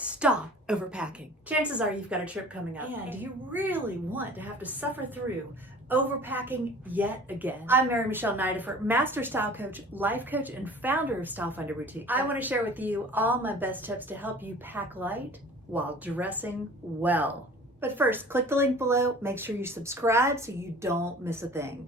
Stop overpacking. Chances are you've got a trip coming up and you really want to have to suffer through overpacking yet again. I'm Mary Michelle Neidefert, master style coach, life coach, and founder of Style Finder Boutique. I want to share with you all my best tips to help you pack light while dressing well. But first, click the link below, make sure you subscribe so you don't miss a thing.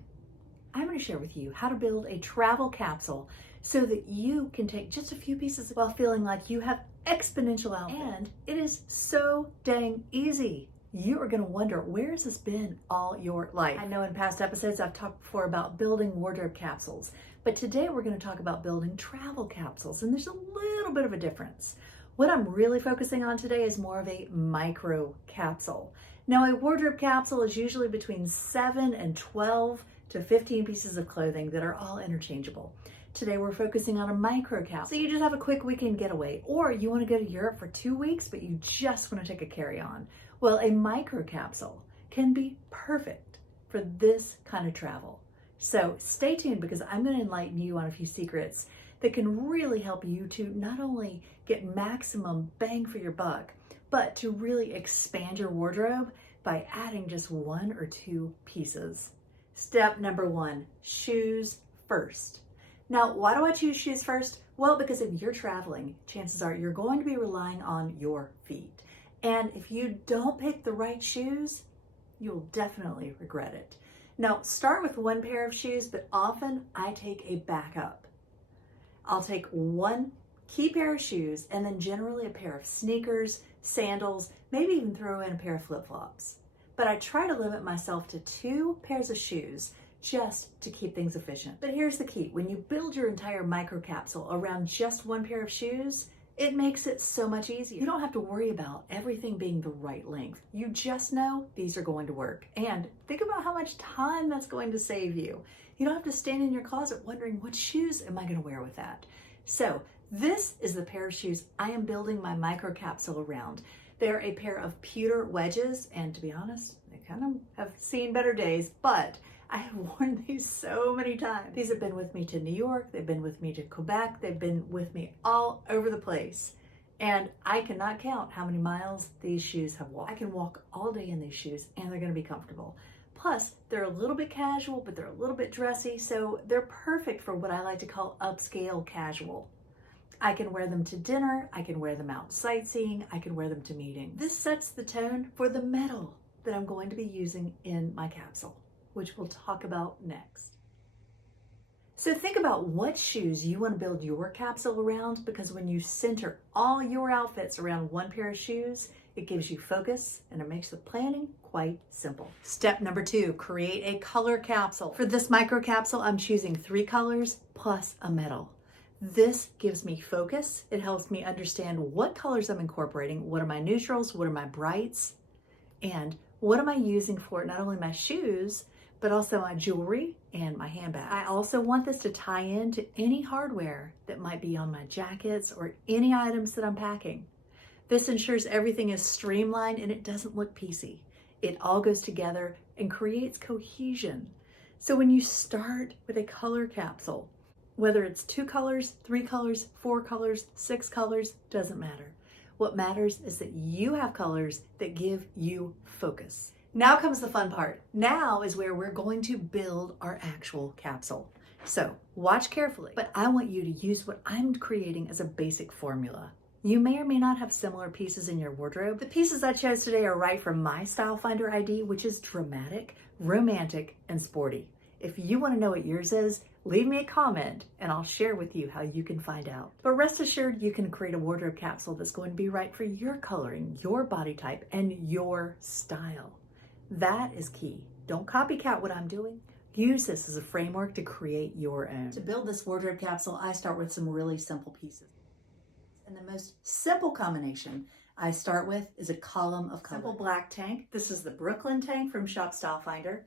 I'm going to share with you how to build a travel capsule so that you can take just a few pieces while feeling like you have exponential outfit. And it is so dang easy. You are going to wonder, where has this been all your life? I know in past episodes I've talked before about building wardrobe capsules, but today we're going to talk about building travel capsules, and there's a little bit of a difference. What I'm really focusing on today is more of a micro capsule. Now, a wardrobe capsule is usually between 7 and 12 to 15 pieces of clothing that are all interchangeable. Today we're focusing on a micro capsule. So you just have a quick weekend getaway, or you want to go to Europe for 2 weeks, but you just want to take a carry-on. Well, a micro capsule can be perfect for this kind of travel. So stay tuned, because I'm going to enlighten you on a few secrets that can really help you to not only get maximum bang for your buck, but to really expand your wardrobe by adding just 1 or 2 pieces. Step number 1, shoes first. Now, why do I choose shoes first? Well, because if you're traveling, chances are you're going to be relying on your feet. And if you don't pick the right shoes, you'll definitely regret it. Now, start with 1 pair of shoes, but often I take a backup. I'll take 1 key pair of shoes and then generally a pair of sneakers, sandals, maybe even throw in a pair of flip-flops. But I try to limit myself to 2 pairs of shoes just to keep things efficient. But here's the key. When you build your entire micro capsule around just 1 pair of shoes, it makes it so much easier. You don't have to worry about everything being the right length. You just know these are going to work. And think about how much time that's going to save you. You don't have to stand in your closet wondering, what shoes am I going to wear with that? So this is the pair of shoes I am building my micro capsule around. They're a pair of pewter wedges, and to be honest, they kind of have seen better days, but I have worn these so many times. These have been with me to New York, they've been with me to Quebec, they've been with me all over the place. And I cannot count how many miles these shoes have walked. I can walk all day in these shoes and they're gonna be comfortable. Plus, they're a little bit casual, but they're a little bit dressy, so they're perfect for what I like to call upscale casual. I can wear them to dinner, I can wear them out sightseeing, I can wear them to meetings. This sets the tone for the metal that I'm going to be using in my capsule, which we'll talk about next. So think about what shoes you want to build your capsule around, because when you center all your outfits around 1 pair of shoes, it gives you focus and it makes the planning quite simple. Step number 2, create a color capsule. For this micro capsule, I'm choosing 3 colors plus a metal. This gives me focus. It helps me understand what colors I'm incorporating, what are my neutrals, what are my brights, and what am I using for not only my shoes, but also my jewelry and my handbag. I also want this to tie in to any hardware that might be on my jackets or any items that I'm packing. This ensures everything is streamlined and it doesn't look piecey. It all goes together and creates cohesion. So when you start with a color capsule, whether it's 2 colors, 3 colors, 4 colors, 6 colors, doesn't matter. What matters is that you have colors that give you focus. Now comes the fun part. Now is where we're going to build our actual capsule. So watch carefully, but I want you to use what I'm creating as a basic formula. You may or may not have similar pieces in your wardrobe. The pieces I chose today are right from my Style Finder ID, which is dramatic, romantic, and sporty. If you want to know what yours is, leave me a comment and I'll share with you how you can find out. But rest assured, you can create a wardrobe capsule that's going to be right for your coloring, your body type, and your style. That is key. Don't copycat what I'm doing. Use this as a framework to create your own. To build this wardrobe capsule, I start with some really simple pieces. And the most simple combination I start with is a column of color. Simple black tank. This is the Brooklyn tank from Shop Style Finder.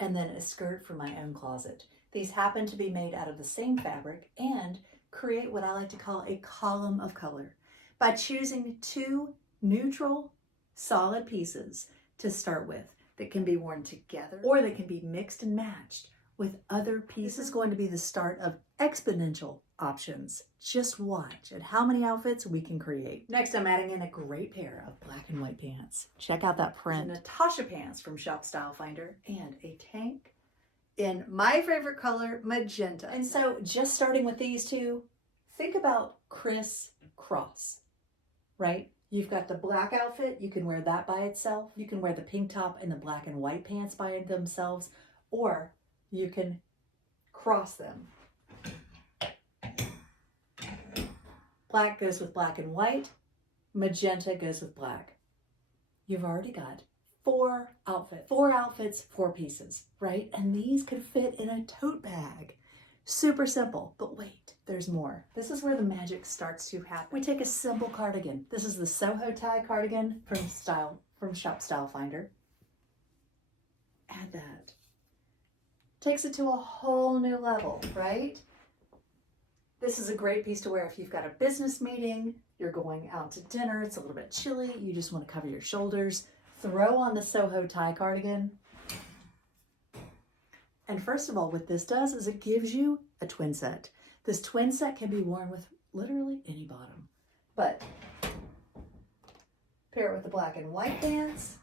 And then a skirt from my own closet. These happen to be made out of the same fabric and create what I like to call a column of color by choosing 2 neutral, solid pieces to start with that can be worn together or they can be mixed and matched with other pieces. This is going to be the start of exponential options. Just watch at how many outfits we can create. Next, I'm adding in a great pair of black and white pants. Check out that print. Natasha pants from Shop Style Finder and a tank in my favorite color, magenta. And so just starting with these two, think about crisscross, right? You've got the black outfit, you can wear that by itself. You can wear the pink top and the black and white pants by themselves, or you can cross them. Black goes with black and white, magenta goes with black. You've already got four outfits, four pieces, right? And these could fit in a tote bag. Super simple, but wait, there's more. This is where the magic starts to happen. We take a simple cardigan. This is the Soho tie cardigan from Shop Style Finder. Add that. Takes it to a whole new level, right? This is a great piece to wear if you've got a business meeting, you're going out to dinner, it's a little bit chilly, you just want to cover your shoulders. Throw on the Soho tie cardigan. And first of all, what this does is it gives you a twin set. This twin set can be worn with literally any bottom. But pair it with the black and white pants.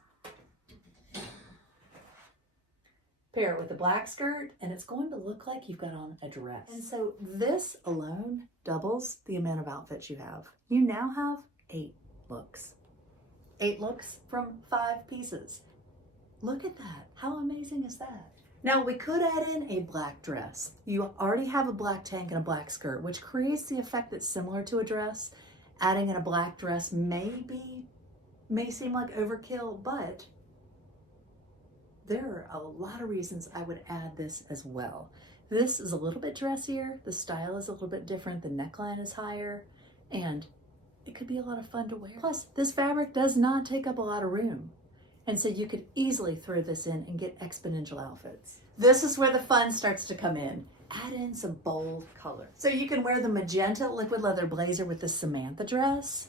Pair it with the black skirt, and it's going to look like you've got on a dress. And so this alone doubles the amount of outfits you have. You now have 8 looks. 8 looks from 5 pieces. Look at that. How amazing is that? Now we could add in a black dress. You already have a black tank and a black skirt, which creates the effect that's similar to a dress. Adding in a black dress may seem like overkill, but there are a lot of reasons I would add this as well. This is a little bit dressier, the style is a little bit different, the neckline is higher, and it could be a lot of fun to wear. Plus, this fabric does not take up a lot of room. And so you could easily throw this in and get exponential outfits. This is where the fun starts to come in. Add in some bold color. So you can wear the magenta liquid leather blazer with the Samantha dress.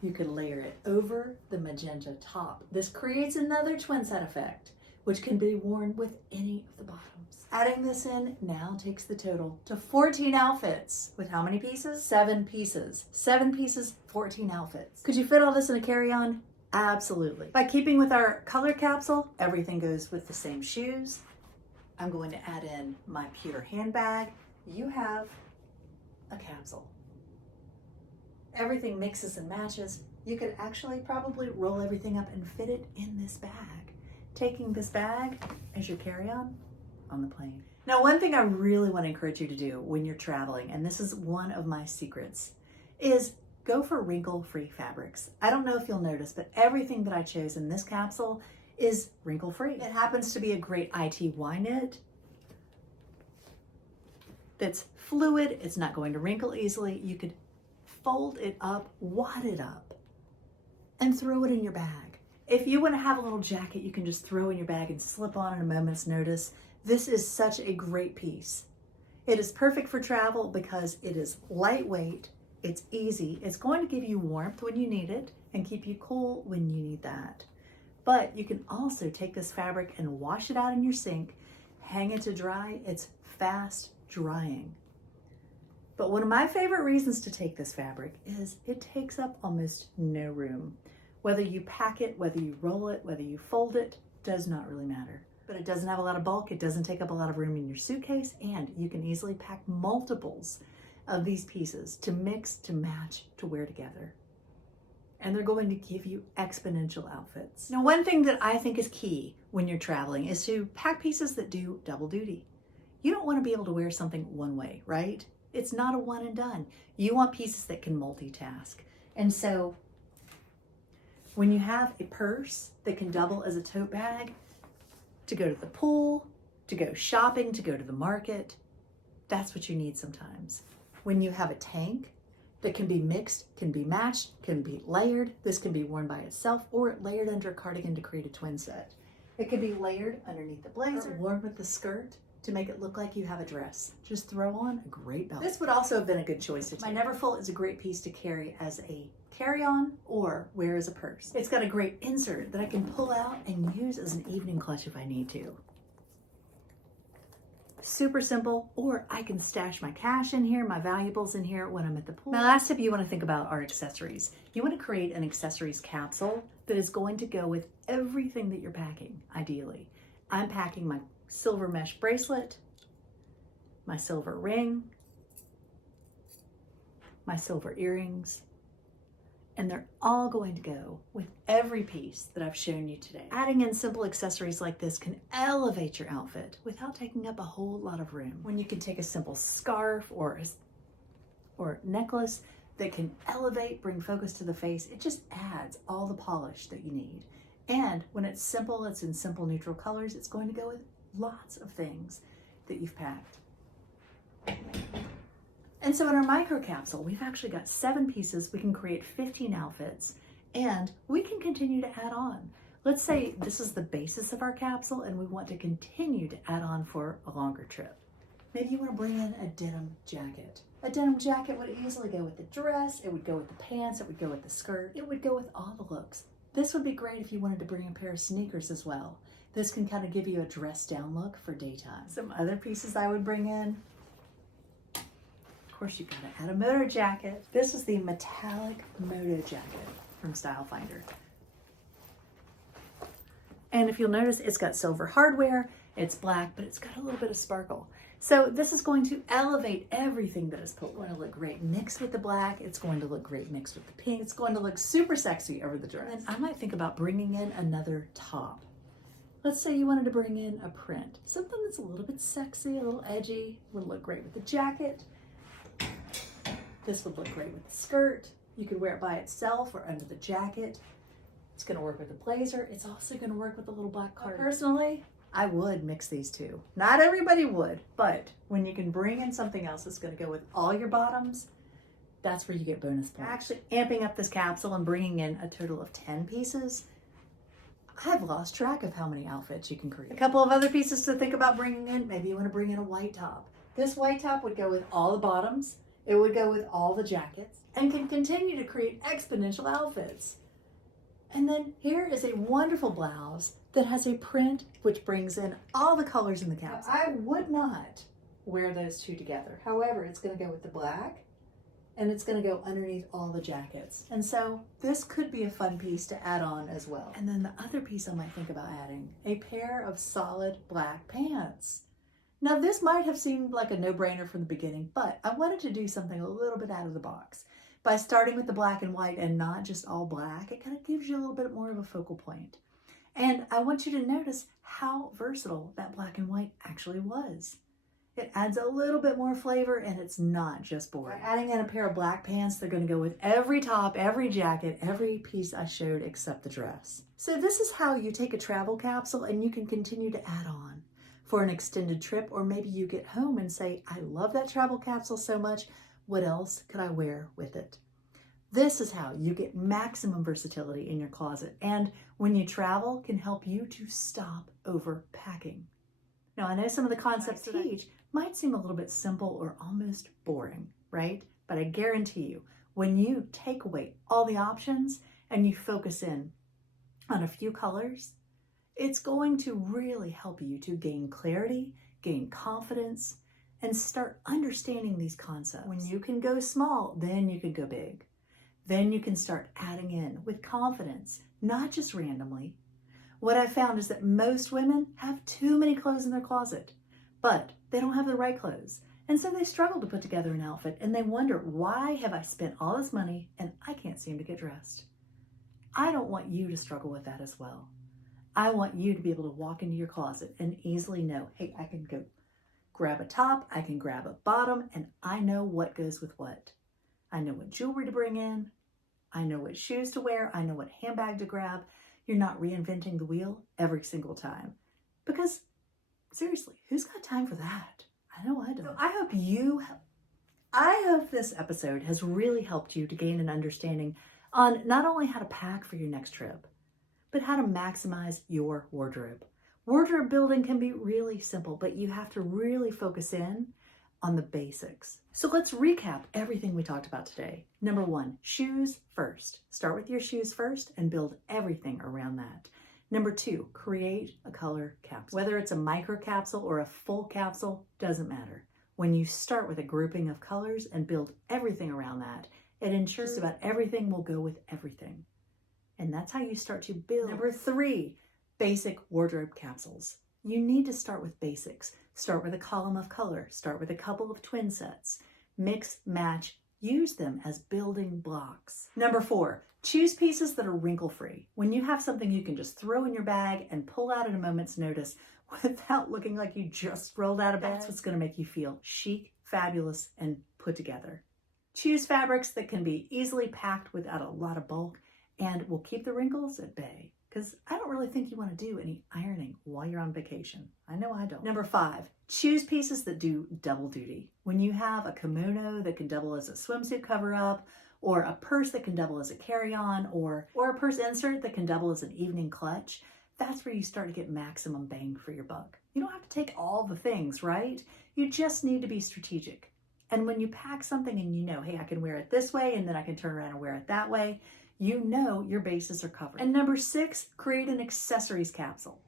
You could layer it over the magenta top. This creates another twin set effect, which can be worn with any of the bottoms. Adding this in now takes the total to 14 outfits. With how many pieces? 7 pieces. 7 pieces, 14 outfits. Could you fit all this in a carry-on? Absolutely. By keeping with our color capsule, everything goes with the same shoes. I'm going to add in my pewter handbag. You have a capsule. Everything mixes and matches. You could actually probably roll everything up and fit it in this bag. Taking this bag as your carry-on on the plane. Now, one thing I really want to encourage you to do when you're traveling, and this is one of my secrets, is go for wrinkle-free fabrics. I don't know if you'll notice, but everything that I chose in this capsule is wrinkle-free. It happens to be a great ITY knit that's fluid. It's not going to wrinkle easily. You could fold it up, wad it up, and throw it in your bag. If you want to have a little jacket you can just throw in your bag and slip on at a moment's notice, this is such a great piece. It is perfect for travel because it is lightweight, it's easy, it's going to give you warmth when you need it and keep you cool when you need that. But you can also take this fabric and wash it out in your sink, hang it to dry. It's fast drying. But one of my favorite reasons to take this fabric is it takes up almost no room. Whether you pack it, whether you roll it, whether you fold it, does not really matter. But it doesn't have a lot of bulk, it doesn't take up a lot of room in your suitcase, and you can easily pack multiples of these pieces to mix, to match, to wear together. And they're going to give you exponential outfits. Now, one thing that I think is key when you're traveling is to pack pieces that do double duty. You don't want to be able to wear something one way, right? It's not a one and done. You want pieces that can multitask. And so when you have a purse that can double as a tote bag to go to the pool, to go shopping, to go to the market, that's what you need sometimes. When you have a tank that can be mixed, can be matched, can be layered, this can be worn by itself or layered under a cardigan to create a twin set. It can be layered underneath the blazer, worn with the skirt to make it look like you have a dress. Just throw on a great belt. This would also have been a good choice to take. My Neverfull is a great piece to carry as a carry-on or wear as a purse. It's got a great insert that I can pull out and use as an evening clutch if I need to. Super simple, or I can stash my cash in here, my valuables in here when I'm at the pool. My last tip you want to think about are accessories. You want to create an accessories capsule that is going to go with everything that you're packing, ideally. I'm packing my silver mesh bracelet, my silver ring, my silver earrings, and they're all going to go with every piece that I've shown you today. Adding in simple accessories like this can elevate your outfit without taking up a whole lot of room. When you can take a simple scarf or necklace that can elevate, bring focus to the face, it just adds all the polish that you need. And when it's simple, it's in simple neutral colors, it's going to go with lots of things that you've packed. And so in our micro capsule, we've actually got 7 pieces. We can create 15 outfits, and we can continue to add on. Let's say this is the basis of our capsule and we want to continue to add on for a longer trip. Maybe you want to bring in a denim jacket. A denim jacket would easily go with the dress, it would go with the pants, it would go with the skirt, it would go with all the looks. This would be great if you wanted to bring a pair of sneakers as well. This can kind of give you a dressed down look for daytime. Some other pieces I would bring in. Of course, you've got to add a moto jacket. This is the metallic moto jacket from Style Finder. And if you'll notice, it's got silver hardware, it's black, but it's got a little bit of sparkle. So this is going to elevate everything that is pulled. It's going to look great mixed with the black. It's going to look great mixed with the pink. It's going to look super sexy over the dress. And I might think about bringing in another top. Let's say you wanted to bring in a print, something that's a little bit sexy, a little edgy, would look great with the jacket. This would look great with the skirt. You could wear it by itself or under the jacket. It's going to work with the blazer. It's also going to work with the little black cardigan. Personally, I would mix these two. Not everybody would, but when you can bring in something else that's going to go with all your bottoms, that's where you get bonus points. Actually amping up this capsule and bringing in a total of 10 pieces, I've lost track of how many outfits you can create. A couple of other pieces to think about bringing in. Maybe you want to bring in a white top. This white top would go with all the bottoms. It would go with all the jackets and can continue to create exponential outfits. And then here is a wonderful blouse that has a print which brings in all the colors in the capsule. I would not wear those two together. However, it's going to go with the black and it's going to go underneath all the jackets. And so this could be a fun piece to add on as well. And then the other piece I might think about adding, a pair of solid black pants. Now this might have seemed like a no-brainer from the beginning, but I wanted to do something a little bit out of the box. By starting with the black and white and not just all black, it kind of gives you a little bit more of a focal point. And I want you to notice how versatile that black and white actually was. It adds a little bit more flavor and it's not just boring. By adding in a pair of black pants, they're going to go with every top, every jacket, every piece I showed except the dress. So this is how you take a travel capsule and you can continue to add on for an extended trip, or maybe you get home and say, I love that travel capsule so much. What else could I wear with it? This is how you get maximum versatility in your closet, and when you travel can help you to stop overpacking. Now, I know some of the concepts that I teach might seem a little bit simple or almost boring, right? But I guarantee you, when you take away all the options and you focus in on a few colors, it's going to really help you to gain clarity, gain confidence, and start understanding these concepts. When you can go small, then you can go big. Then you can start adding in with confidence, not just randomly. What I've found is that most women have too many clothes in their closet, but they don't have the right clothes. And so they struggle to put together an outfit and they wonder, why have I spent all this money and I can't seem to get dressed? I don't want you to struggle with that as well. I want you to be able to walk into your closet and easily know, hey, I can go grab a top, I can grab a bottom, and I know what goes with what. I know what jewelry to bring in. I know what shoes to wear. I know what handbag to grab. You're not reinventing the wheel every single time. Because seriously, who's got time for that? I know I don't. So I hope this episode has really helped you to gain an understanding on not only how to pack for your next trip, but how to maximize your wardrobe. Wardrobe building can be really simple, but you have to really focus in on the basics. So let's recap everything we talked about today. Number 1, shoes first. Start with your shoes first and build everything around that. Number 2, create a color capsule. Whether it's a micro capsule or a full capsule, doesn't matter. When you start with a grouping of colors and build everything around that, it ensures just about everything will go with everything. And that's how you start to build. Number 3, basic wardrobe capsules. You need to start with basics. Start with a column of color. Start with a couple of twin sets. Mix, match, use them as building blocks. Number 4, choose pieces that are wrinkle-free. When you have something you can just throw in your bag and pull out at a moment's notice without looking like you just rolled out of bed, that's what's going to make you feel chic, fabulous, and put together. Choose fabrics that can be easily packed without a lot of bulk and will keep the wrinkles at bay. Because I don't really think you want to do any ironing while you're on vacation. I know I don't. Number 5, choose pieces that do double duty. When you have a kimono that can double as a swimsuit cover-up, or a purse that can double as a carry-on, or a purse insert that can double as an evening clutch, that's where you start to get maximum bang for your buck. You don't have to take all the things, right? You just need to be strategic. And when you pack something and you know, hey, I can wear it this way, and then I can turn around and wear it that way, you know your bases are covered. And number 6, create an accessories capsule.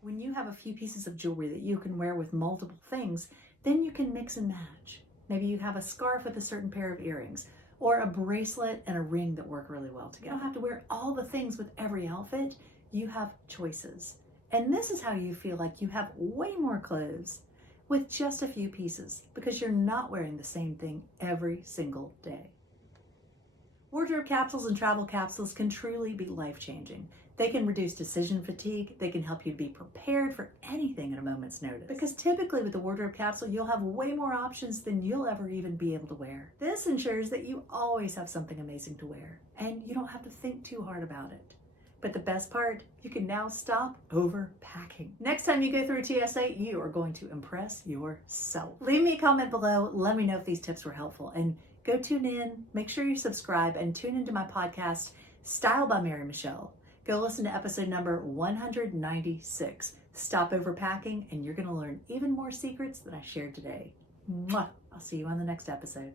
When you have a few pieces of jewelry that you can wear with multiple things, then you can mix and match. Maybe you have a scarf with a certain pair of earrings, or a bracelet and a ring that work really well together. You don't have to wear all the things with every outfit. You have choices. And this is how you feel like you have way more clothes with just a few pieces, because you're not wearing the same thing every single day. Wardrobe capsules and travel capsules can truly be life-changing. They can reduce decision fatigue. They can help you be prepared for anything at a moment's notice. Because typically with the wardrobe capsule, you'll have way more options than you'll ever even be able to wear. This ensures that you always have something amazing to wear, and you don't have to think too hard about it. But the best part, you can now stop overpacking. Next time you go through TSA, you are going to impress yourself. Leave me a comment below. Let me know if these tips were helpful. And go tune in, make sure you subscribe, and tune into my podcast, Style by Mary Michelle. Go listen to episode number 196. Stop overpacking, and you're going to learn even more secrets than I shared today. Mwah! I'll see you on the next episode.